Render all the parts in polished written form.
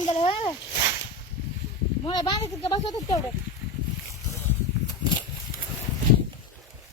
बांधलेलं होय मुळे बांधायचं का बसवतच तेवढं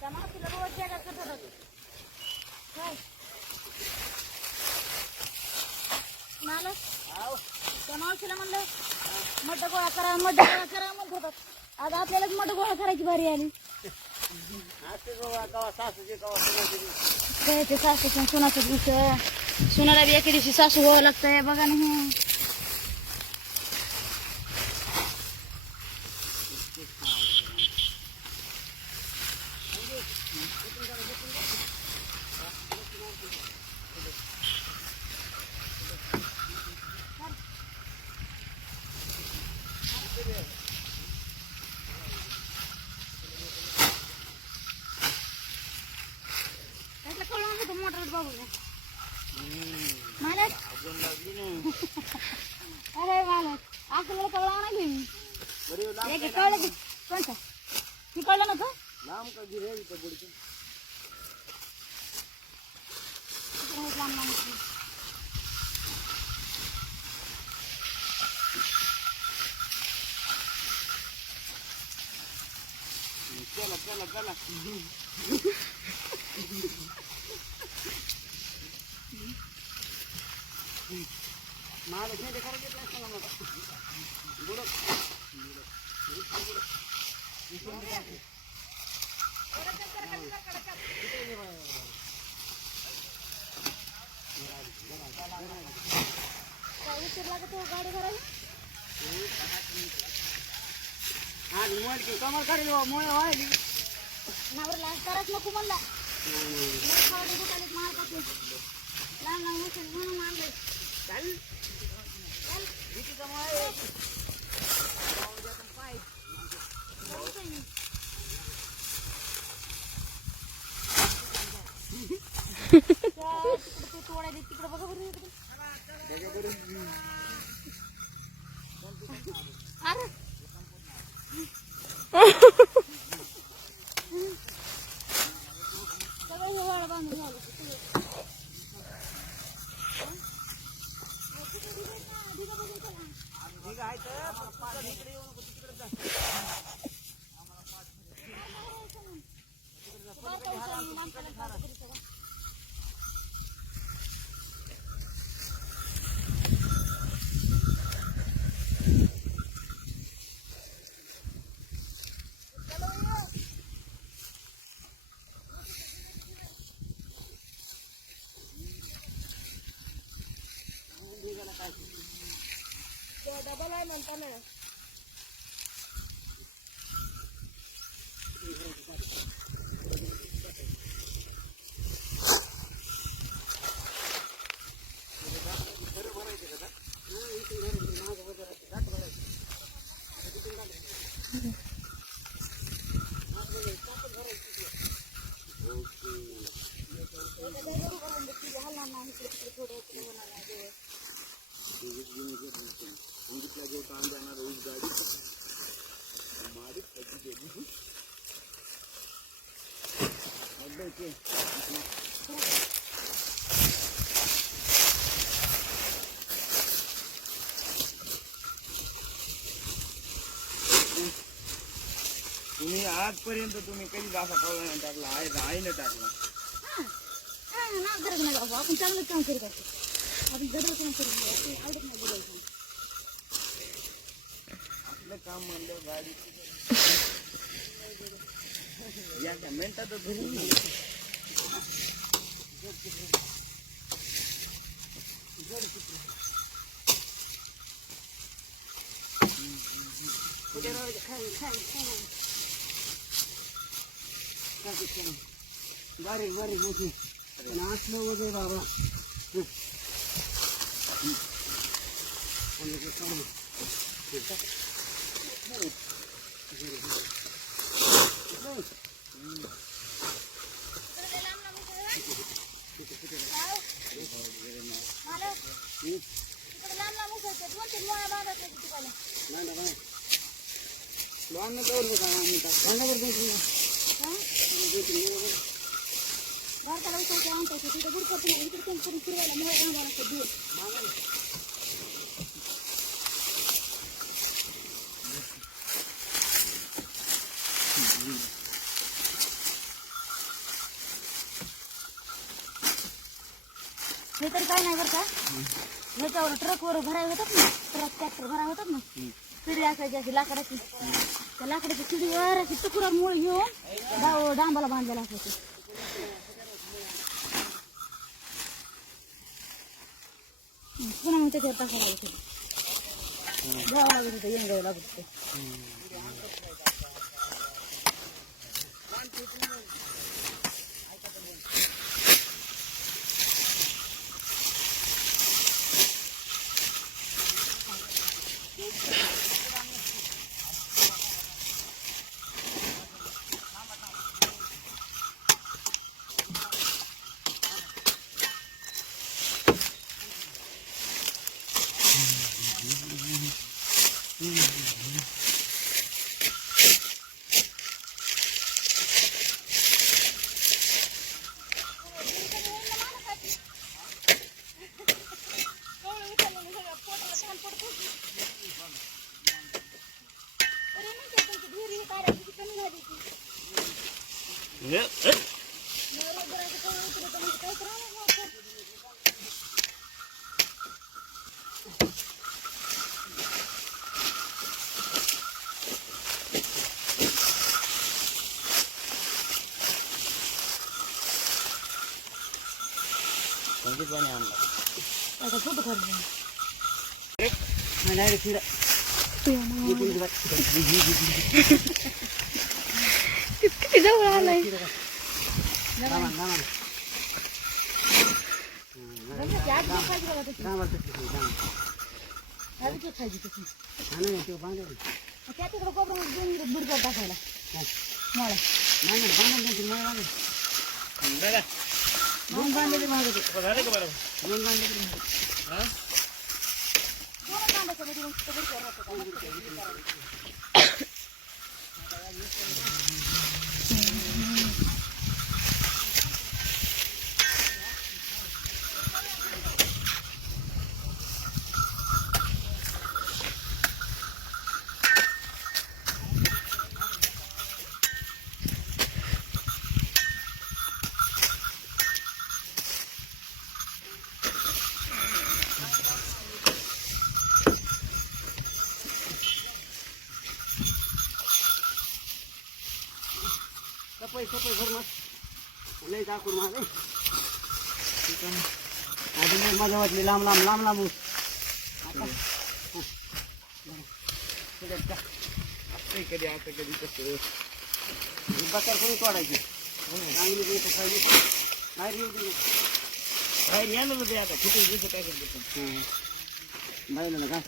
त्या मावशीला रोज जगात करत होते मला त्या मावशीला म्हणलं मड्ड गोळा करा म्हणत होतात आज आपल्यालाच मड्ड गोळा करायची भारी आली सासू सुनाचं दिवस सुनाला बी एके दिवशी सासू व्हावं लागतंय बघा नाही मालक अरे मालक आपल्याला कळलं नाही कळलं की कोणतं मी कळलं नव्हतं लांब का गिरे पुढचं चला चला चला महाराज नाही देखा घेतला असता मला बुडो उशीर लागत गाडी करायला आज मोबाईल की कमर करेल मोबाईल व्हायली नवऱ्याला कराच नको म्हणला लहान लहान उशीर म्हणून आणले चल चल किती कमाय पाय तोडा दे तिकडे बघा बरं अरे सगळं हे वाळ बांधून झालं डबल आहे म्हणता ना जो काम जाणार रोज गाडी मारी खची गेली तुम्ही आजपर्यंत तुम्ही कधी असा पवळा टाकला आईने टाकला आपण चांगलं काम करू आपण गडबड काम करू आवडत नाही बोलायचं आपलं काम म्हणलं गाडी या मिनिटात घरी बारीक बारीक मोठी असलं वगैरे बाबा तरी काय नाही बरं का ह्याच्यावर ट्रकवर भराय होतात ना ट्रॅक्टर भराय होतात ना चिडी असायची अशी लाकडाची त्या लाकडाच्या चिडीवर अशी तुकडा मूळ घेऊन डांबाला बांधायला असायचं पुन्हा मग त्याच्यावर टाकायला लागत होतं जावं लागत होतं येऊन जावं लागत होतं आता फोटो काढ किती जवळ आलाय त्या तिकडे कोपऱ्यामध्ये बुडक्यात टाकायला मला दोन बांधलेले मागत दोन सपय भर मग लई टाकून मागे आधी नाही मजा वाटली लांब लांब लांब लांब आता कधी आता कधी कसं बकर कोणी तोडायची चांगली कोणी खायली बाहेर येऊ दे बाहेर यायला दे आता किती दिवस काय करतो बाहेर ना घास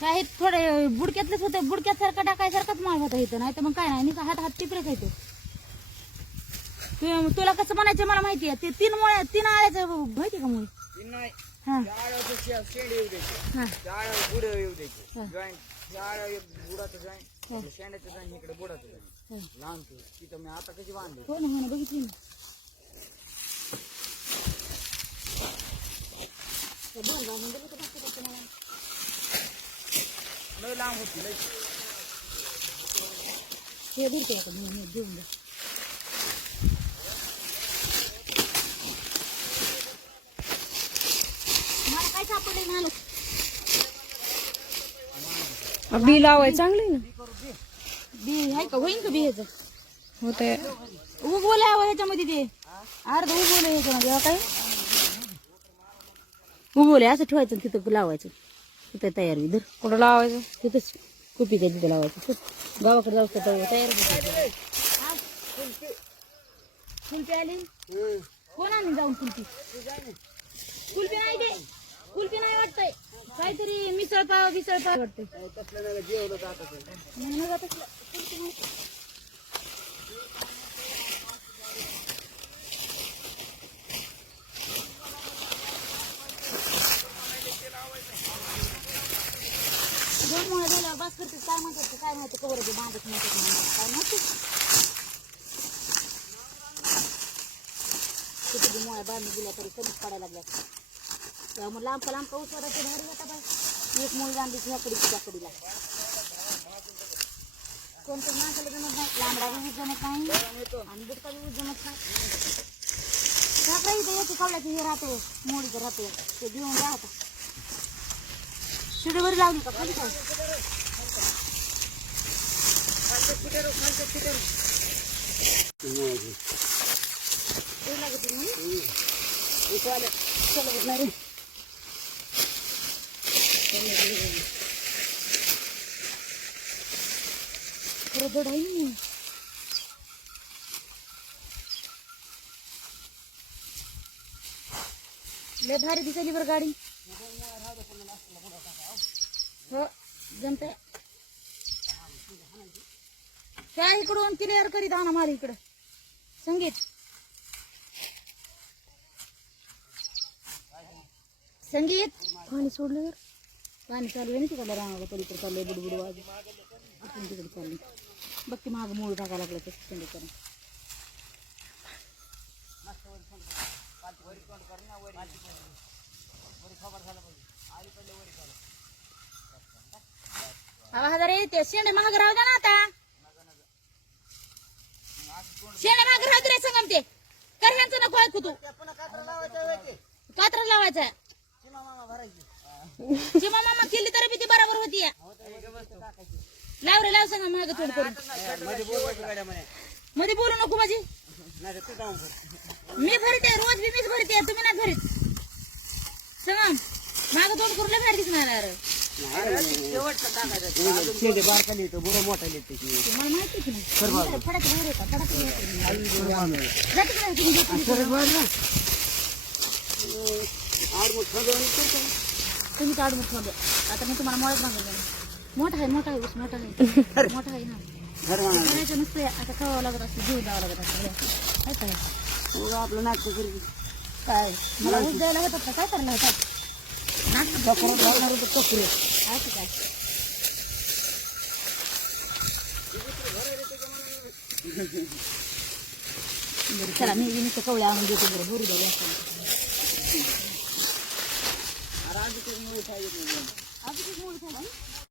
काही थोडे बुडक्यातलेच होते बुडक्यासारखा टाकायसारखाच माल होता इथं नाही तर मग काय नाही हात हात टिपरेच येतो तुला कसं म्हणायचं मला माहिती आहे ते तीन आळ्याचं माहिती का मुळे आता कशी बांधली हो ना बघितली ना लांब होती हे दूर काय घेऊन द्या मला काय सापडले माणूस बी लावाय चांगली ना बी आहे का होईन का बी ह्याचं होतंय उगवलं आहे ह्याच्यामध्ये ते अर्ध उगवलं ह्याच्यामध्ये काय उगवले असं ठेवायचं तिथं लावायचं तिथं तयार धर कुठं लावायचं तिथंच कुपी काय तिथं लावायचं गावाकडे जाऊ तयार कुलपी आली कोण आली जाऊन कुलपी कुल्फी नाही ते कुल्फी नाही वाटतंय काहीतरी मिसळपाव वाटतंय तसलं नाही जेवलं जात असेल. म्हणून जात असलं. कुल्फी नाही. दोन मुळे झाल्यावर बस करते काय म्हणतात काय माहिती कवर ते बांधत म्हणतात काय माहिती किती मुळे बांधून दिल्या तरी कमीच पडायला लागल्या त्यामुळे लांब पाऊस वाटायचे भारी होता बाय एक मुळे बांधली ह्याकडे त्याकडीला कोणतं माणसाला जमत नाही लांबडा बी जमत नाही आणि बुटका बी जमत नाही त्याकडे इथे येते कवड्याचे हे राहते मोडीचं राहते ते घेऊन राहतं शिडीवर लावली का खाली काय लागत नाही खरं दड आहे ना लय भारी दिसली बरं गाडी हो जमते त्या इकडून क्लिअर करीत आणा मारी इकडं संगीत पाणी सोडलं पाणी चालू आहे ना तिकडे राहणार पलीकडे चाललंय बुडबुड वाज आपण तिकडे चालली बघ की मागं मूळ टाकायला लागलं तसं थंड करून रे ते शेंडे महाग राहू द्या ना आता शेंडे महाग राहू दे रे संगम ते कर ह्यांचं नको ऐकू तू कात्र लावायचा चिमा मामा केली तरी बी ती बरोबर होती लाव रे लाव सांगा माग थोडं करून मध्ये बोलू नको माझी मी भरते रोज बी मीच भरते तुम्ही नाही भरीत सांगा माग तोंड करून लय दिसणार बुडा मोठा लिहिते मला माहिती की नाही फडक बाहेर येतात तुम्ही काढ मग आता मी तुम्हाला मोळच मागवलं मोठा आहे ऊस मोठा आहे ना करायचं नसतं आता खावावं लागत असतं जीव द्यावं लागत असतं काय आपलं नाटक काय मला ऊस द्यायला होतात काय करायला होतात नाटक काय चला मी नुसतं कवळ्या आणून देतो बरं भरू द्यायला आधी मूळ